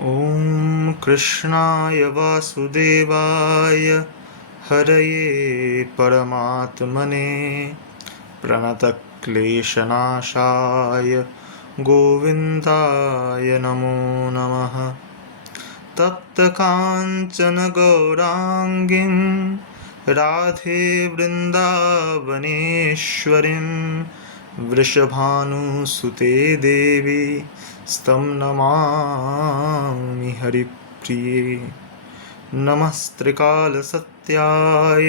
ॐ कृष्णाय वासुदेवाय हरये परमात्मने प्रणतक्लेशनाशाय गोविन्दाय नमो नमः। तप्तकाञ्चन गौराङ्गीं राधे वृन्दावनेश्वरीं वृषभानुसुते देवी स्तं नमामि हरिप्रिये। नमस्त्रिकालसत्याय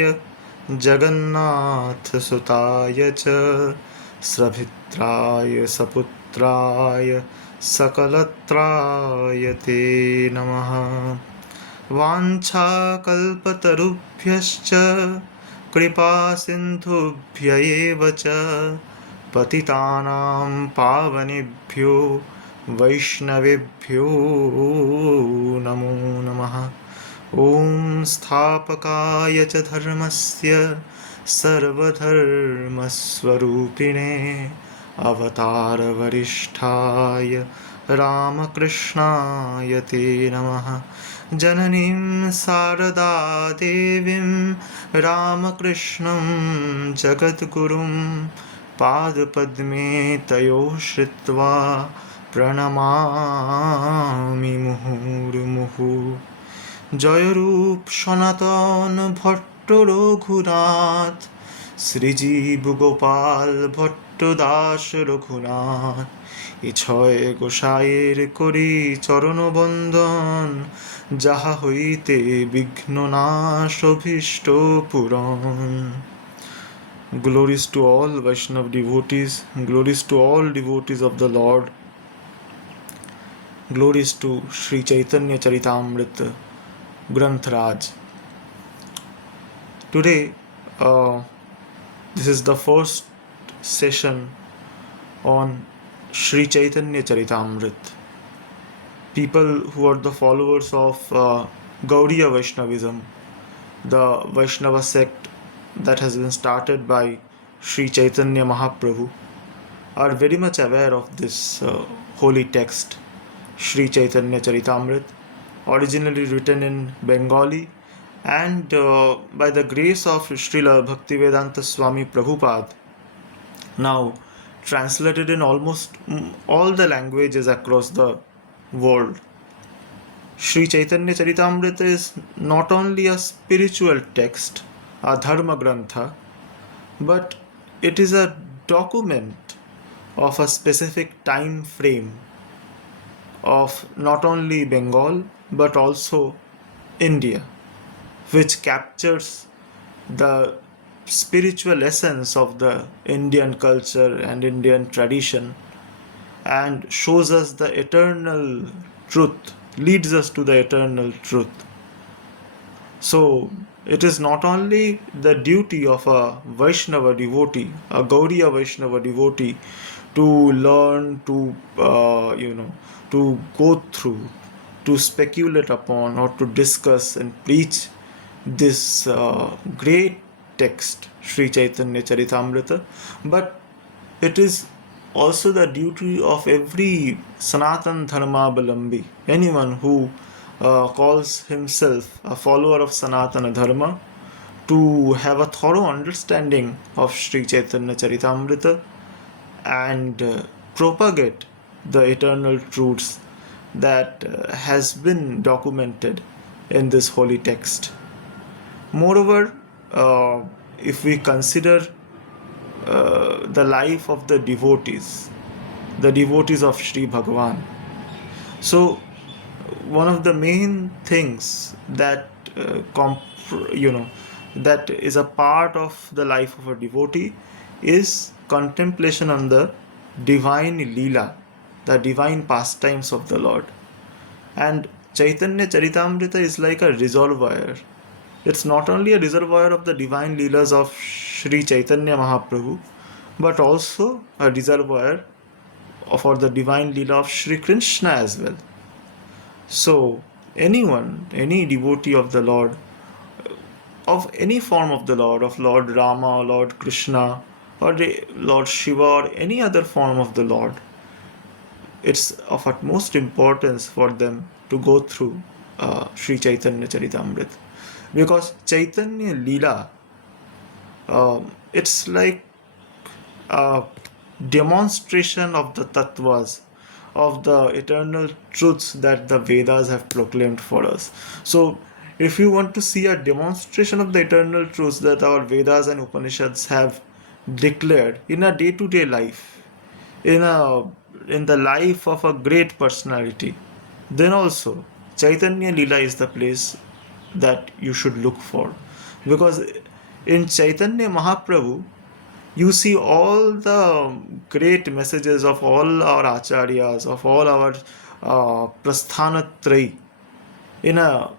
जगन्नाथसुताय च सभित्राय सपुत्राय सकलत्राय ते नमः। वाञ्छाकल्पतरुभ्यश्च कृपासिन्धुभ्य एव च पतितानां पावनेभ्यो वैष्णवेभ्यो नमो नमः। ॐ स्थापकाय च धर्मस्य सर्वधर्मस्वरूपिणे अवतारवरिष्ठाय रामकृष्णाय ते नमः। जननीं शारदा देवीं रामकृष्णं जगद्गुरुं पादपद्मे तयोः श्रित्वा प्रणमामि मुहुर्मुहुः। जयरूप सनातन भट्ट रघुनाथ শ্রীজীব গোপাল ভট্ট দাস রঘুনাথ এ ছয় গোসাইয়ের করি চরণ বন্দন যাহা হইতে বিঘ্ন নাশ অভীষ্ট পূরণ। Glories to all Vaishnav devotees, glories to all devotees of the Lord, glories to Sri Chaitanya Charitamrita Granth Raj. Today, this is the first session on Sri Chaitanya Charitamrita. People who are the followers of Gaudiya Vaishnavism, the Vaishnava sect that has been started by Sri Chaitanya Mahaprabhu, are very much aware of this holy text, Sri Chaitanya Charitamrita, originally written in Bengali and by the grace of Srila Bhaktivedanta Swami Prabhupada, now translated in almost all the languages across the world. Sri Chaitanya Charitamrita is not only a spiritual text, a dharma grantha, but it is a document of a specific time frame of not only Bengal but also India, which captures the spiritual essence of the Indian culture and Indian tradition and shows us the eternal truth, leads us to the eternal truth. So, it is not only the duty of a Vaishnava devotee, a Gaudiya Vaishnava devotee, to learn, to go through, to speculate upon, or to discuss and preach this great text, Sri Chaitanya Charitamrita, but it is also the duty of every Sanatan Dharmavalambi, anyone who calls himself a follower of Sanatana Dharma, to have a thorough understanding of Sri Chaitanya Charitamrita and propagate the eternal truths that has been documented in this holy text. Moreover, if we consider the life of the devotees of Sri Bhagavan, so one of the main things that that is a part of the life of a devotee is contemplation on the divine Leela, the divine pastimes of the Lord. And Chaitanya Charitamrita is like a reservoir. It's not only a reservoir of the divine Leelas of Sri Chaitanya Mahaprabhu, but also a reservoir for the divine Leela of Sri Krishna as well. So, anyone, any devotee of the Lord, of any form of the Lord, of Lord Rama, Lord Krishna, or Lord Shiva, or any other form of the Lord, it's of utmost importance for them to go through Sri Chaitanya Charitamrita, because Chaitanya Leela, it's like a demonstration of the tattvas, of the eternal truths that the Vedas have proclaimed for us. So, if you want to see a demonstration of the eternal truths that our Vedas and Upanishads have declared in a day-to-day life, in a in the life of a great personality, then also Chaitanya Leela is the place that you should look for, because in Chaitanya Mahaprabhu you see all the great messages of all our acharyas, of all our prasthanatrayi, in a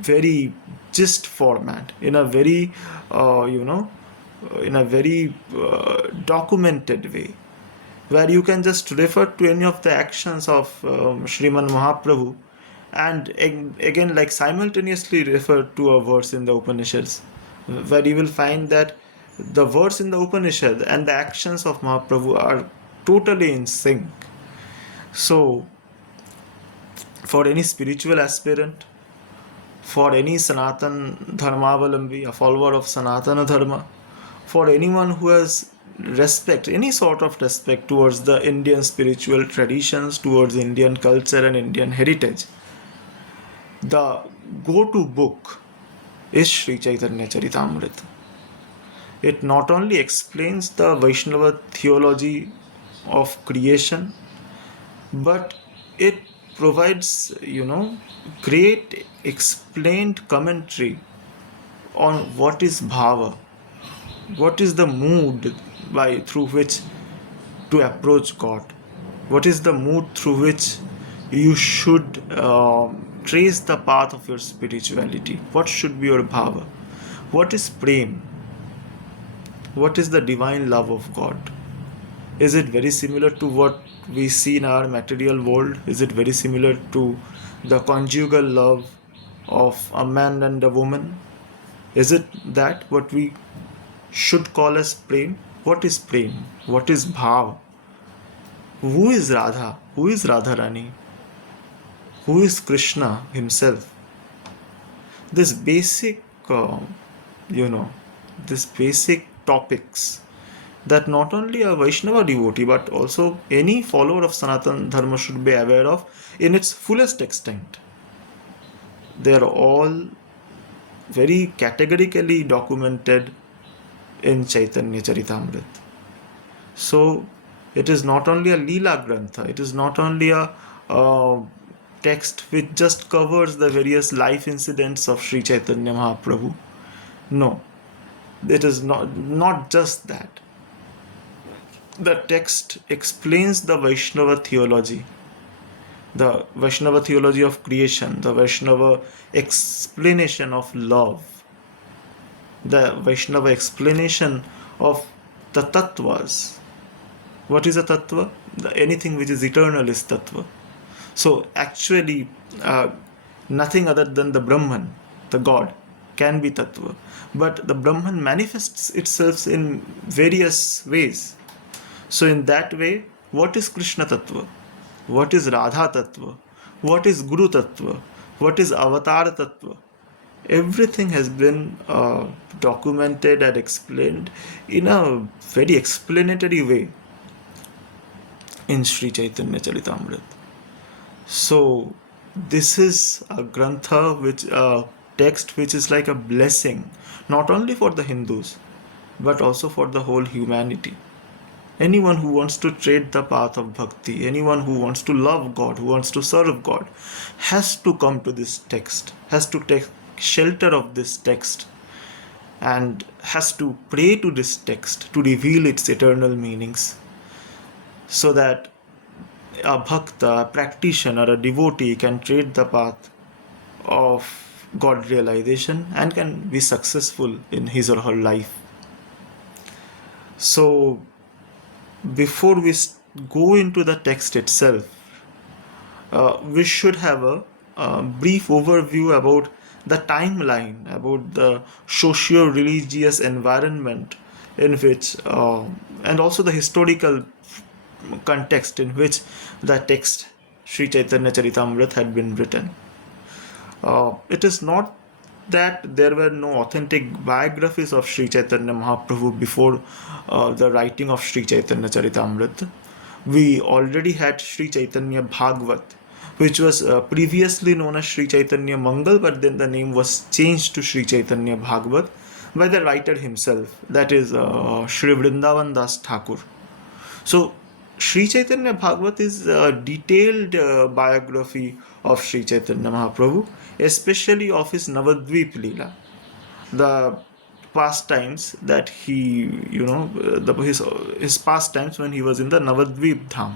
very gist format, in a very, in a very documented way, where you can just refer to any of the actions of Sriman Mahaprabhu and again, like, simultaneously refer to a verse in the Upanishads, where you will find that the verse in the Upanishad and the actions of Mahaprabhu are totally in sync. So, for any spiritual aspirant, for any Sanatan Dharmavalambi, a follower of Sanatana Dharma, for anyone who has respect, any sort of respect towards the Indian spiritual traditions, towards Indian culture and Indian heritage, the go-to book is Sri Chaitanya Charitamrita. It not only explains the Vaishnava theology of creation, but it provides, great explained commentary on what is bhava, what is the mood through which to approach God, what is the mood through which you should trace the path of your spirituality, what should be your bhava, what is prem, what is the divine love of God. Is it very similar to what we see in our material world? Is it very similar to the conjugal love of a man and a woman? Is it that what we should call as prem? What is prem? What is bhav? Who is Radha? Who is Radharani? Who is Krishna himself? This basic, this basic topics that not only a Vaishnava devotee but also any follower of Sanatana Dharma should be aware of in its fullest extent. They are all very categorically documented in Chaitanya Charitamrita. So it is not only a Leela Grantha, it is not only a text which just covers the various life incidents of Sri Chaitanya Mahaprabhu. No, it is not just that. The text explains the Vaishnava theology of creation, the Vaishnava explanation of love, the Vaishnava explanation of the tattvas. What is a tattva? Anything which is eternal is tattva. So actually, nothing other than the Brahman, the God, can be tattva. But the Brahman manifests itself in various ways. So in that way, what is Krishna Tattva? What is Radha Tattva? What is Guru Tattva? What is Avatar Tattva? Everything has been documented and explained in a very explanatory way in Sri Chaitanya Charitamrita. So this is a grantha, text which is like a blessing, not only for the Hindus, but also for the whole humanity. Anyone who wants to tread the path of bhakti, anyone who wants to love God, who wants to serve God, has to come to this text, has to take shelter of this text, and has to pray to this text to reveal its eternal meanings, so that a bhakta, a practitioner, a devotee can tread the path of God realization and can be successful in his or her life. So before we go into the text itself, we should have a brief overview about the timeline, about the socio-religious environment in which, and also the historical context in which the text Sri Chaitanya Charitamrita had been written. It is not that there were no authentic biographies of Sri Chaitanya Mahaprabhu before the writing of Sri Chaitanya Charitamrita. We already had Sri Chaitanya Bhagavat, which was previously known as Sri Chaitanya Mangal, but then the name was changed to Sri Chaitanya Bhagavat by the writer himself, that is Sri Vrindavan Das Thakur. So, Sri Chaitanya Bhagavat is a detailed biography of Sri Chaitanya Mahaprabhu, especially of his Navadvip Leela, the pastimes that he, his pastimes when he was in the Navadvip Dham,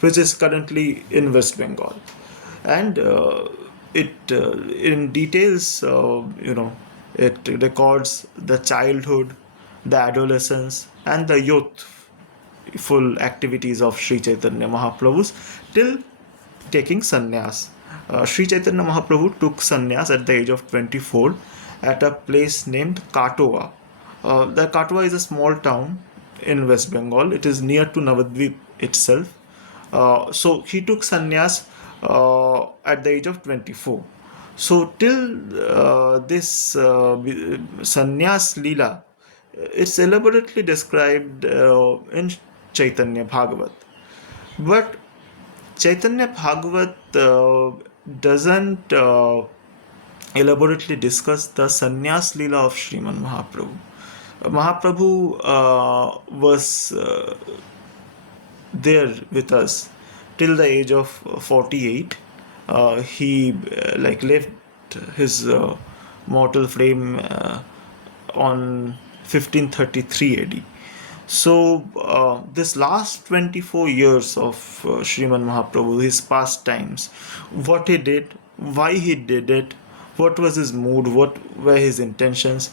which is currently in West Bengal. And it in details, it records the childhood, the adolescence, and the youth full activities of Sri Chaitanya Mahaprabhu's till taking sannyas. Sri Chaitanya Mahaprabhu took sannyas at the age of 24 at a place named Katova. The Katova is a small town in West Bengal. It is near to Navadvip itself. So he took sannyas at the age of 24. So till this sannyas Leela, it's elaborately described in Chaitanya Bhagavat. But Chaitanya Bhagavat doesn't elaborately discuss the sannyas Leela of Sriman Mahaprabhu. Mahaprabhu was there with us till the age of 48. He left his mortal frame on 1533 AD. So this last 24 years of Sriman Mahaprabhu, his pastimes, what he did, why he did it, what was his mood, what were his intentions,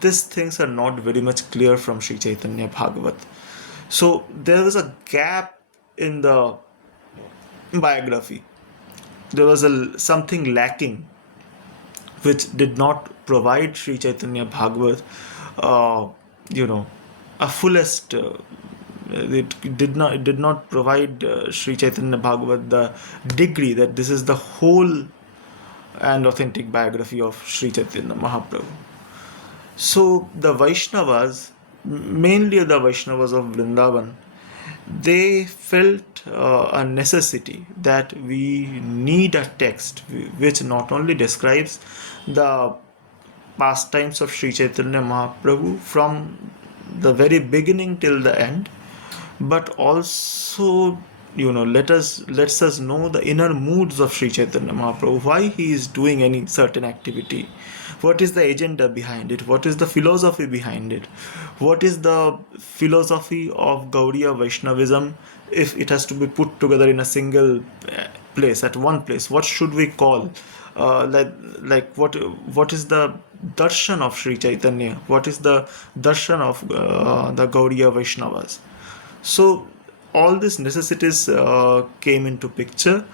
these things are not very much clear from Sri Chaitanya Bhagavat. So there was a gap in the biography. There was something lacking which did not provide Sri Chaitanya Bhagavat, a fullest. It did not provide Sri Chaitanya Bhagavat the degree that this is the whole and authentic biography of Sri Chaitanya Mahaprabhu. So the Vaishnavas, mainly the Vaishnavas of Vrindavan, they felt a necessity that we need a text which not only describes the pastimes of Sri Chaitanya Mahaprabhu from the very beginning till the end, but also lets us know the inner moods of Sri Chaitanya Mahaprabhu, why he is doing any certain activity, what is the agenda behind it, what is the philosophy behind it, what is the philosophy of Gaudiya Vaishnavism if it has to be put together in a single place, at one place, what should we call, what is the darshan of Sri Chaitanya, what is the darshan of the Gaudiya Vaishnavas. So all these necessities came into picture,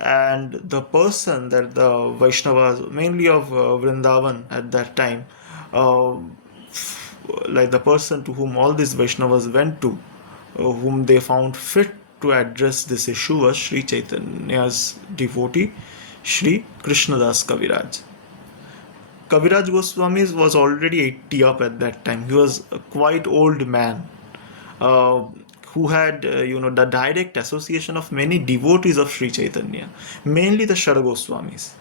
and the person that the Vaishnavas, mainly of Vrindavan at that time, the person to whom all these Vaishnavas went to, whom they found fit to address this issue, was Sri Chaitanya's devotee, Sri Krishnadas Kaviraj. Kaviraj Goswami was already 80 up at that time. He was a quite old man who had the direct association of many devotees of Sri Chaitanya, mainly the Shara Goswamis,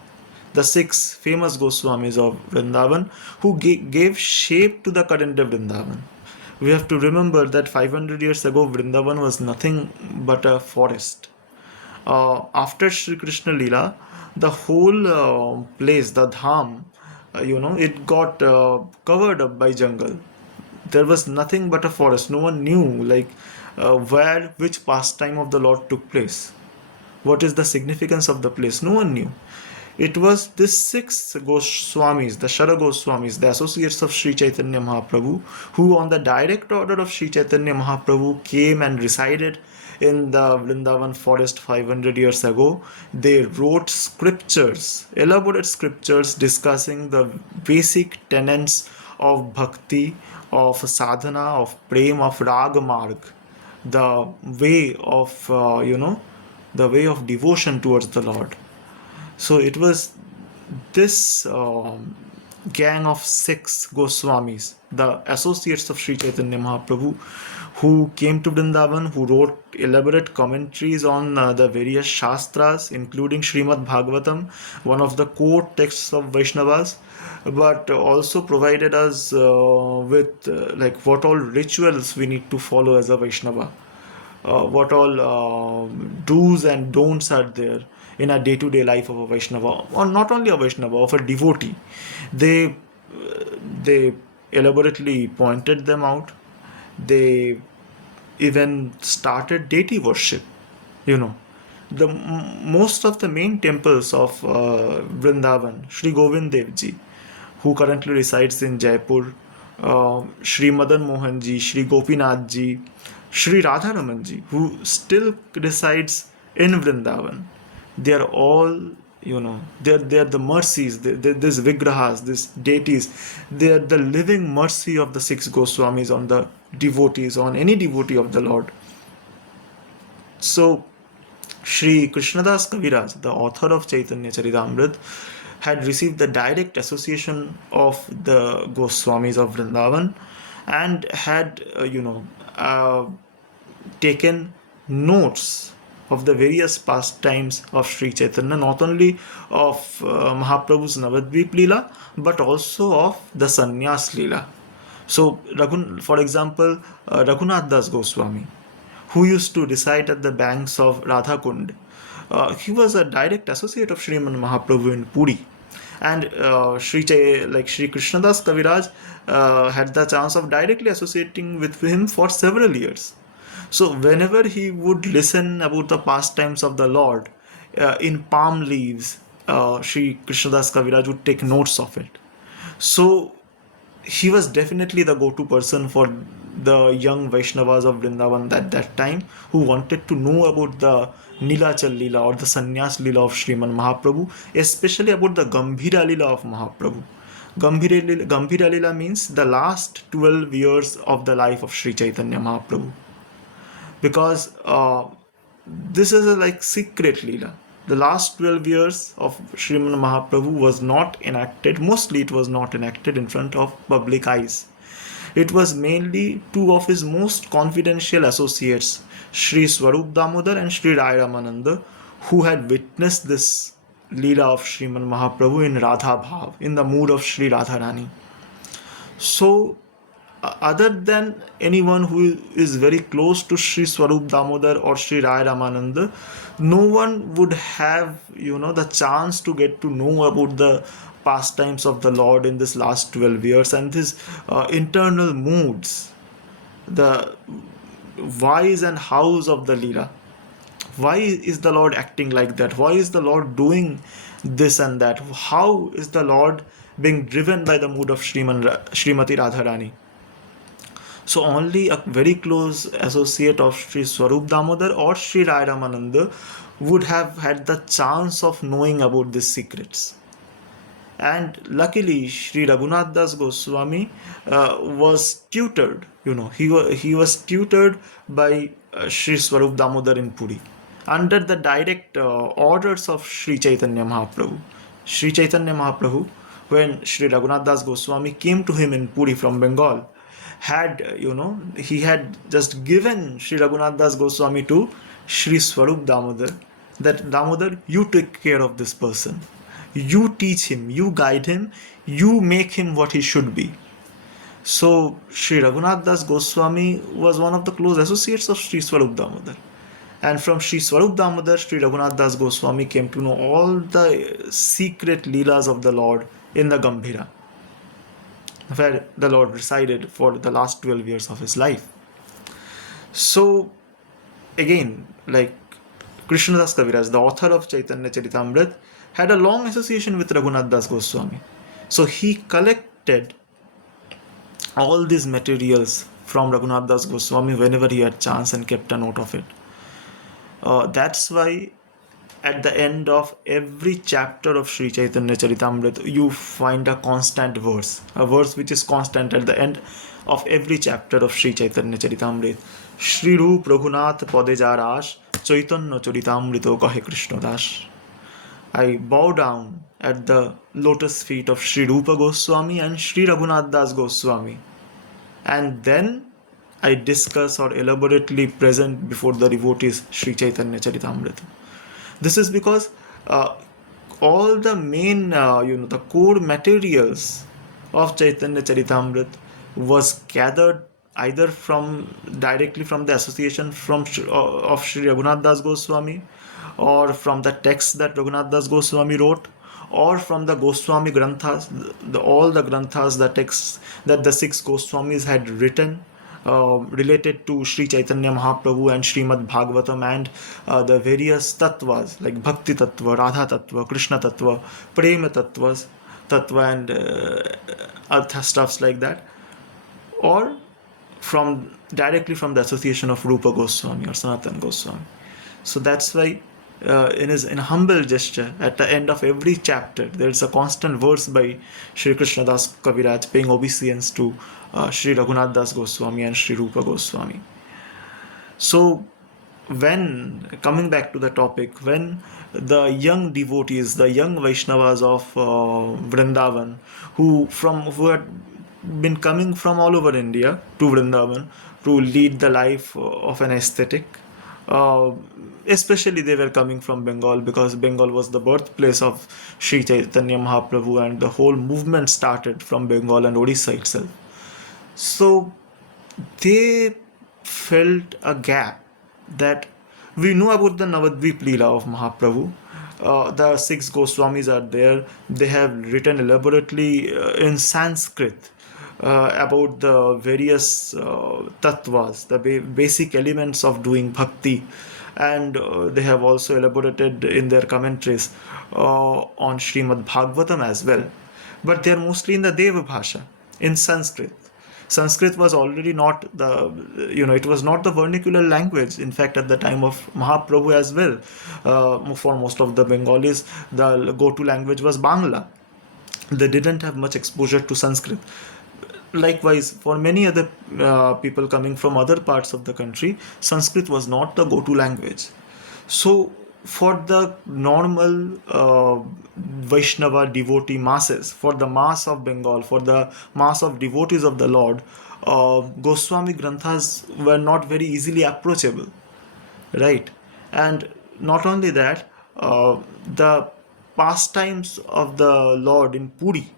the 6 famous Goswamis of Vrindavan, who gave shape to the current day Vrindavan. We have to remember that 500 years ago Vrindavan was nothing but a forest. After Sri Krishna Leela, the whole place, the dham, it got covered up by jungle. There was nothing but a forest. No one knew which pastime of the Lord took place. What is the significance of the place? No one knew. It was these 6 Goswamis, the Shara Goswamis, the associates of Sri Chaitanya Mahaprabhu, who on the direct order of Sri Chaitanya Mahaprabhu came and resided in the Vrindavan forest 500 years ago. They wrote scriptures, elaborate scriptures discussing the basic tenets of bhakti, of sadhana, of prem, of rag marg. the way of, the way of devotion towards the Lord. So it was this gang of 6 Goswamis, the associates of Sri Chaitanya Mahaprabhu, who came to Vrindavan, who wrote elaborate commentaries on the various Shastras, including Srimad Bhagavatam, one of the core texts of Vaishnavas, but also provided us with like what all rituals we need to follow as a Vaishnava, what all do's and don'ts are there in a day-to-day life of a Vaishnava, or not only a Vaishnava, of a devotee. They they elaborately pointed them out. They even started deity worship. You know, the most of the main temples of Vrindavan, Sri Govind Dev Ji, who currently resides in Jaipur, Sri Madan Mohan Ji, Sri Gopinath Ji, Sri Radharaman Ji, who still resides in Vrindavan. They are all, they're the mercies, these vigrahas, these deities. They are the living mercy of the 6 Goswamis on the devotees, on any devotee of the Lord. So, Sri Krishnadas Kaviraj, the author of Chaitanya Charitamrita, had received the direct association of the Goswamis of Vrindavan, and had, taken notes of the various pastimes of Sri Chaitanya, not only of Mahaprabhu's Navadvip Leela, but also of the Sannyas Leela. So, for example, Raghunath Das Goswami, who used to reside at the banks of Radha Kund, he was a direct associate of Sriman Mahaprabhu in Puri. And Sri Krishnadas Kaviraj had the chance of directly associating with him for several years. So whenever he would listen about the pastimes of the Lord in palm leaves, Sri Krishnadas Kaviraj would take notes of it. So he was definitely the go-to person for the young Vaishnavas of Vrindavan at that time, who wanted to know about the Nilachal Leela or the Sannyas Leela of Sriman Mahaprabhu, especially about the Gambhira Leela of Mahaprabhu. Gambhira Leela means the last 12 years of the life of Sri Chaitanya Mahaprabhu, because this is a like secret Leela. The last 12 years of Sriman Mahaprabhu was not enacted, mostly it was not enacted in front of public eyes. It was mainly two of his most confidential associates, Sri Swarup Damodar and Sri Rai Ramananda, who had witnessed this Leela of Sriman Mahaprabhu in Radha Bhav, in the mood of Sri Radharani. So, other than anyone who is very close to Sri Swarup Damodar or Sri Rai Ramananda, no one would have, the chance to get to know about the pastimes of the Lord in this last 12 years and his internal moods, the whys and hows of the Leela. Why is the Lord acting like that? Why is the Lord doing this and that? How is the Lord being driven by the mood of Srimati Radharani? So only a very close associate of Sri Swarup Damodar or Sri Rai Ramananda would have had the chance of knowing about these secrets. And luckily, Sri Raghunath Das Goswami was tutored. He was tutored by Sri Swarup Damodar in Puri, under the direct orders of Sri Chaitanya Mahaprabhu. Sri Chaitanya Mahaprabhu, when Sri Raghunath Das Goswami came to him in Puri from Bengal, he had just given Sri Raghunath Das Goswami to Sri Swarup Damodar, that Damodar, you take care of this person. You teach him, you guide him, you make him what he should be. So, Sri Raghunath Das Goswami was one of the close associates of Sri Swarup Damodar. And from Sri Swarup Damodar, Sri Raghunath Das Goswami came to know all the secret Leelas of the Lord in the Gambhira, where the Lord resided for the last 12 years of his life. So, again, like Krishnadas Kaviraj, the author of Chaitanya Charitamrita, had a long association with Raghunath Das Goswami. So he collected all these materials from Raghunath Das Goswami whenever he had chance and kept a note of it. That's why at the end of every chapter of Sri Chaitanya Charitamrita, you find a constant verse, a verse which is constant at the end of every chapter of Sri Chaitanya Charitamrita. Shri Rup Raghunath Pade Jarash Chaitanya Charitamrita Kahe Krishna Das. I bow down at the lotus feet of Sri Rupa Goswami and Sri Raghunath Das Goswami, and then I discuss or elaborately present before the devotees Sri Chaitanya Charitamrita. This is because uh, all the main, the core materials of Chaitanya Charitamrita was gathered either from directly from the association of Sri Raghunath Das Goswami, or from the text that Raghunath Das Goswami wrote, or from the Goswami Granthas, all the Granthas, the texts that the six Goswamis had written related to Sri Chaitanya Mahaprabhu and Srimad Bhagavatam, and the various tattvas like Bhakti Tattva, Radha Tattva, Krishna Tattva, Prema Tattva, and other stuffs like that, or from directly from the association of Rupa Goswami or Sanatan Goswami. So that's why in a humble gesture at the end of every chapter there's a constant verse by Sri Krishna Das Kaviraj paying obeisance to Sri Raghunath Das Goswami and Sri Rupa Goswami. So when coming back to the topic, when the young devotees, the young Vaishnavas of Vrindavan, who had been coming from all over India to Vrindavan to lead the life of an ascetic, uh, especially they were coming from Bengal, because Bengal was the birthplace of Sri Chaitanya Mahaprabhu, and the whole movement started from Bengal and Odisha itself. So they felt a gap, that we know about the Navadvip Leela of Mahaprabhu. The six Goswamis are there. They have written elaborately in Sanskrit about the various tattvas, the basic elements of doing bhakti, and they have also elaborated in their commentaries on Srimad Bhagavatam as well. But they are mostly in the Deva Bhasha, in Sanskrit. Sanskrit was already not it was not the vernacular language. In fact, at the time of Mahaprabhu as well, for most of the Bengalis, the go-to language was Bangla. They didn't have much exposure to Sanskrit. Likewise, for many other people coming from other parts of the country, Sanskrit was not the go-to language. So, for the normal Vaishnava devotee masses, for the mass of Bengal, for the mass of devotees of the Lord, Goswami Granthas were not very easily approachable, right? And not only that, the pastimes of the Lord in Puri,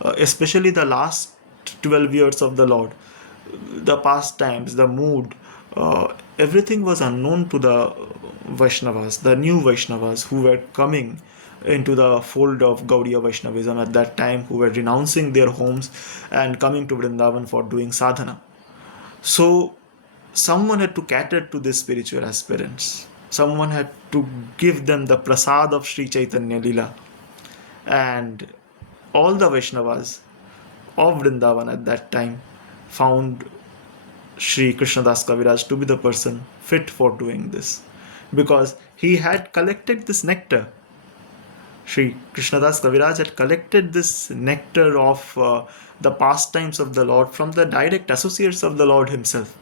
especially the last 12 years of the Lord, the pastimes, the mood, everything was unknown to the Vaishnavas, the new Vaishnavas who were coming into the fold of Gaudiya Vaishnavism at that time, who were renouncing their homes and coming to Vrindavan for doing sadhana. So, someone had to cater to these spiritual aspirants. Someone had to give them the prasad of Sri Chaitanya Lila. And all the Vaishnavas of Vrindavan at that time found Sri Krishnadas Kaviraj to be the person fit for doing this, because he had collected this nectar. Sri Krishnadas Kaviraj had collected this nectar of the pastimes of the Lord from the direct associates of the Lord himself.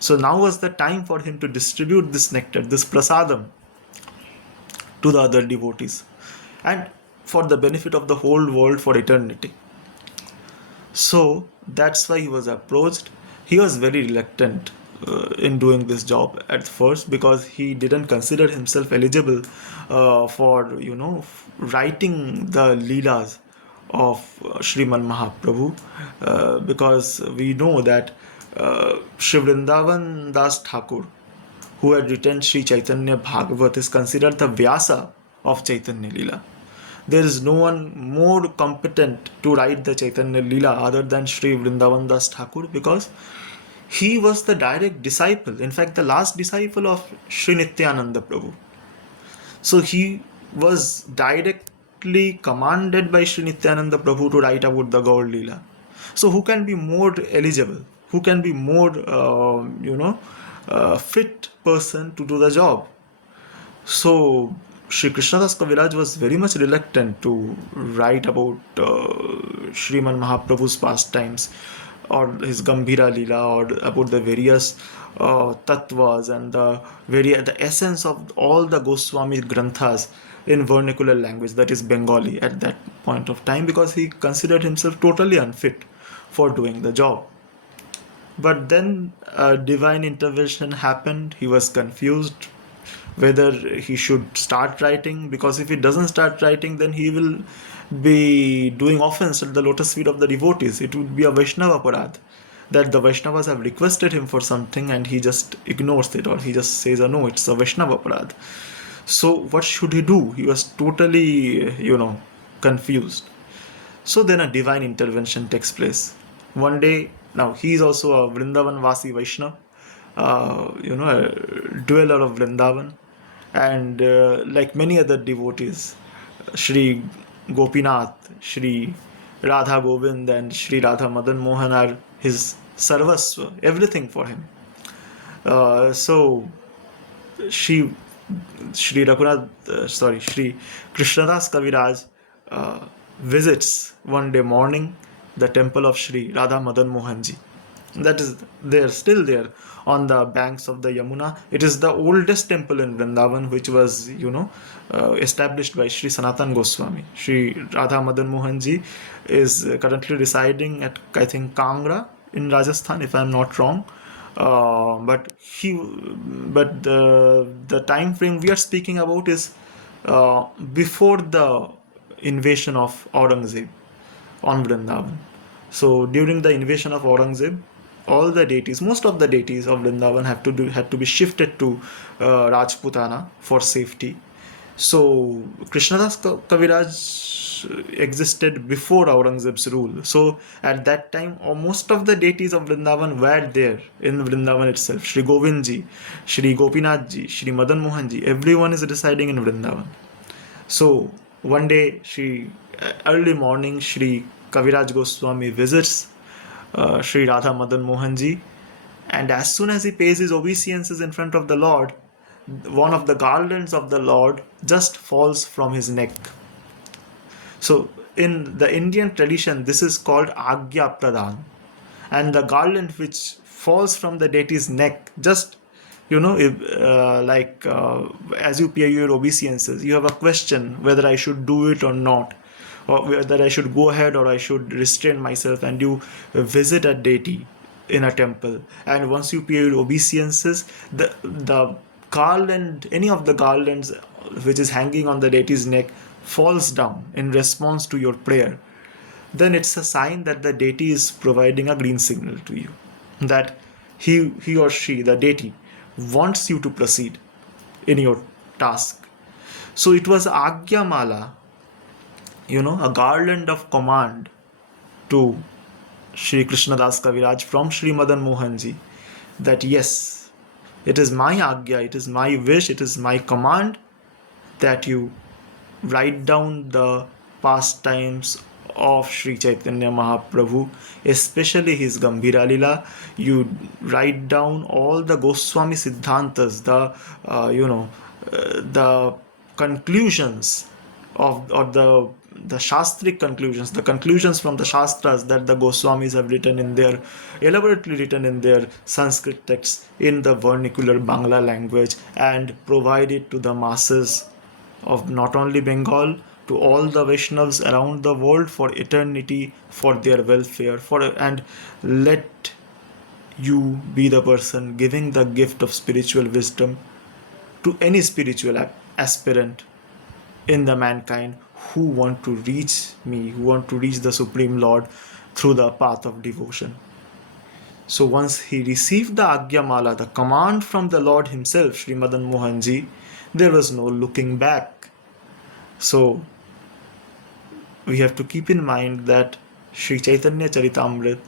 So now was the time for him to distribute this nectar, this prasadam, to the other devotees, and for the benefit of the whole world for eternity. So that's why he was approached. He was very reluctant in doing this job at first, because he didn't consider himself eligible for writing the leelas of Sriman Mahaprabhu, because we know that Shri Vrindavan Das Thakur, who had written Sri Chaitanya Bhagavat, is considered the Vyasa of Chaitanya Leela. There is no one more competent to write the Chaitanya Leela other than Sri Vrindavan Das Thakur, because he was the direct disciple, in fact the last disciple of Sri Nityananda Prabhu. So he was directly commanded by Sri Nityananda Prabhu to write about the Gaur Leela. So who can be more eligible? Who can be more, fit person to do the job? So Sri Krishnadas Kaviraj was very much reluctant to write about Sriman Mahaprabhu's pastimes, or his Gambhira Leela, or about the various tattvas and the essence of all the Goswami Granthas in vernacular language, that is Bengali, at that point of time, because he considered himself totally unfit for doing the job. But then a divine intervention happened. He was confused whether he should start writing, because if he doesn't start writing, then he will be doing offense at the lotus feet of the devotees. It would be a Vaishnava parad, that the Vaishnavas have requested him for something and he just ignores it, or he just says, oh, no, it's a Vaishnava parad. So what should he do? He was totally, confused. So then a divine intervention takes place. One day, now he is also a Vrindavan Vasi Vaishnava, a dweller of Vrindavan, and like many other devotees, Shri Gopinath, Shri Radha Govind, and Shri Radha Madan Mohan are his sarvasva, everything for him. So Shri Shri Raghunath, Shri Krishnadas Kaviraj visits one day morning the temple of Shri Radha Madan Mohanji. That is there, still there, on the banks of the Yamuna. It is the oldest temple in Vrindavan, which was, established by Shri Sanatan Goswami. Shri Radha Madan Mohanji is currently residing at, I think, Kangra in Rajasthan, if I am not wrong. But the time frame we are speaking about is before the invasion of Aurangzeb on Vrindavan. So during the invasion of Aurangzeb, all the deities, most of the deities of Vrindavan had to be shifted to Rajputana for safety. So Krishnadas Kaviraj existed before Aurangzeb's rule. So at that time, most of the deities of Vrindavan were there in Vrindavan itself. Shri Govindji, Shri Gopinathji, Shri Madan Mohanji, everyone is residing in Vrindavan. So one day, early morning, Shri Kaviraj Goswami visits Shri Radha Madan Mohanji, and as soon as he pays his obeisances in front of the Lord, one of the garlands of the Lord just falls from his neck. So in the Indian tradition, this is called Agya Pradhan, and the garland which falls from the deity's neck, just as you pay your obeisances, you have a question whether I should do it or not, or whether I should go ahead or I should restrain myself, and you visit a deity in a temple, and once you pay your obeisances, the garland, any of the garlands which is hanging on the deity's neck, falls down in response to your prayer, then it's a sign that the deity is providing a green signal to you, that he or she, the deity, wants you to proceed in your task. So it was Agya Mala, a garland of command to Shri Krishnadas Kaviraj from Shri Madan Mohanji, that yes, it is my Agya, it is my wish, it is my command that you write down the pastimes of Sri Chaitanya Mahaprabhu, especially his Gambhira Leela. You write down all the Goswami Siddhantas, the conclusions or the Shastric conclusions, the conclusions from the Shastras that the Goswamis have written in their, elaborately written in their Sanskrit texts in the vernacular Bangla language, and provide it to the masses of not only Bengal, to all the Vaishnavas around the world for eternity, for their welfare, and let you be the person giving the gift of spiritual wisdom to any spiritual aspirant in the mankind who want to reach me, who want to reach the Supreme Lord through the path of devotion. So once he received the Agya Mala, the command from the Lord himself, Sri Madan Mohanji, there was no looking back. So we have to keep in mind that Sri Chaitanya Charitamrita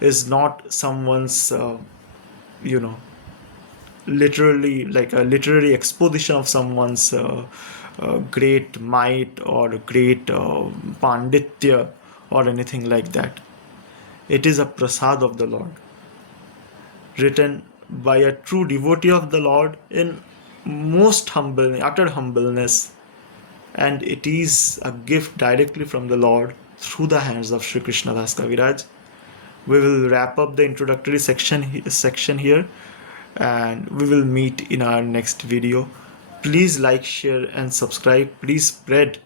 is not someone's, literally like a literary exposition of someone's great might or great panditya or anything like that. It is a prasad of the Lord, written by a true devotee of the Lord in most humble, utter humbleness, and it is a gift directly from the Lord through the hands of Sri Krishnadas Kaviraj. We will wrap up the introductory section here, and we will meet in our next video. Please like, share, and subscribe. Please spread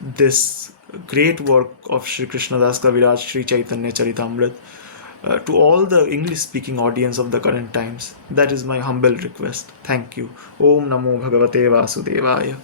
this great work of Sri Krishnadas Kaviraj Sri Chaitanya Charitamrita to all the English speaking audience of the current times. That is my humble request. Thank you. Om Namo Bhagavate Vasudevaya.